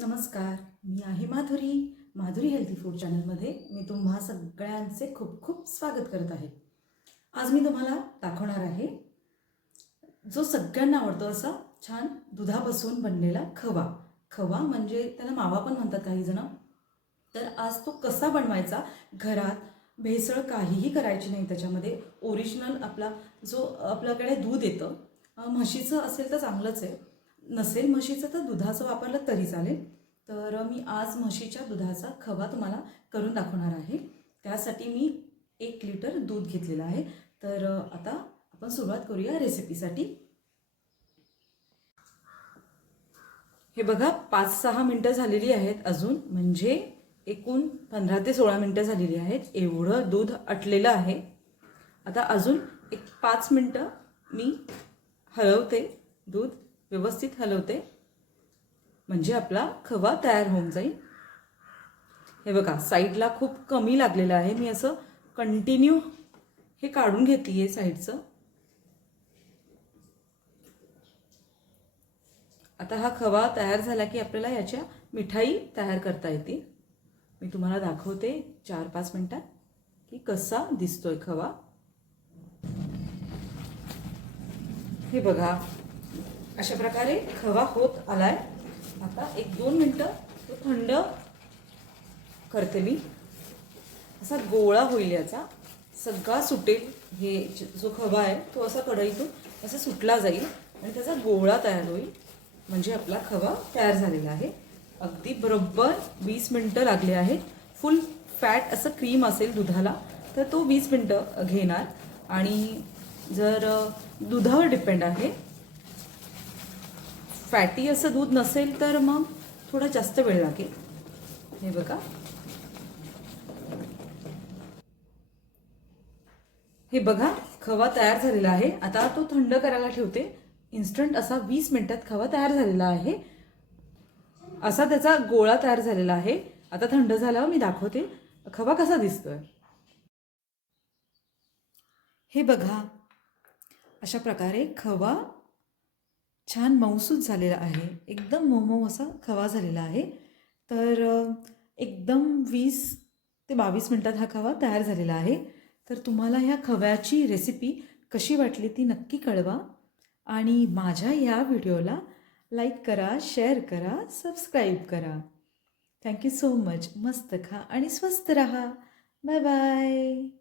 नमस्कार मी आहे Madhuri Madhuri healthy food चॅनलमध्ये मी तुम्हा सगळ्यांचे खूप खूप स्वागत करत आहे. आज मी तुम्हाला दाखवणार आहे जो सगळ्यांना आवडतो असा छान दुधापासून बनलेला खवा. खवा म्हणजे त्याला मावा पण म्हणतात काही जण. तर आज तो कसा बनवायचा? घरात भेसळ काहीही करायची नाही त्याच्यामध्ये. ओरिजिनल आपला जो आपल्याकडे दूध येतं म्हशीचं असेल तर चांगलंच आहे. नसेल म्हशीचं तर दुधाचं वापरलं तरी चालेल. तर मी आज म्हशीच्या दुधाचा खवा तुम्हाला करून दाखवणार आहे. त्यासाठी मी एक लिटर दूध घेतलेलं आहे. तर आता आपण सुरुवात करूया रेसिपीसाठी. हे बघा पाच सहा मिनटं झालेली आहेत अजून. म्हणजे एकूण पंधरा ते सोळा मिनटं झालेली आहेत. एवढं दूध अटलेलं आहे. आता अजून एक पाच मिनटं मी हलवते. दूध व्यवस्थित हलवते. म्हणजे आपला खवा तयार होऊन जाईल. हे बघा साईडला खूप कमी लागलेलं आहे. मी असं कंटिन्यू हे काढून घेते साईडचं. आता हा खवा तयार झाला की आपल्याला याच्या मिठाई तयार करता येतील. मी तुम्हाला दाखवते चार पाच मिनटात की कसा दिसतोय खवा. हे बघा अशा प्रकारे खवा होत आलाय. आता एक दोन मिनटं तो थंड करते मी. असा गोळा होईल याचा. सगळा सुटेल. हे जो खवा आहे तो असा कढईतून असा सुटला जाईल आणि त्याचा गोळा तयार होईल. म्हणजे आपला खवा तयार झालेला आहे. अगदी बरोबर वीस मिनटं लागले आहेत. फुल फॅट असं क्रीम असेल दुधाला तर तो वीस मिनटं घेणार. आणि जर दुधावर डिपेंड आहे फॅटी असं दूध नसेल तर मग थोडा जास्त वेळ लागेल. हे बघा. हे बघा खवा तयार झालेला आहे. आता तो थंड करायला ठेवते. इन्स्टंट असा वीस मिनिटात खवा तयार झालेला आहे. असा त्याचा गोळा तयार झालेला आहे. आता थंड झाल्यावर मी दाखवते. खवा कसा दिसतोय. हे बघा. अशा प्रकारे खवा छान मऊसूत झालेला आहे. एकदम मऊ असा खवा झालेला आहे. तर एकदम वीस ते बावीस मिनटात हा खवा तयार झालेला आहे. तर तुम्हाला ह्या खव्याची रेसिपी कशी वाटली ती नक्की कळवा आणि माझ्या ह्या व्हिडिओला लाईक करा शेअर करा सबस्क्राईब करा. थँक्यू सो मच मस्त खा आणि स्वस्त रहा. Bye bye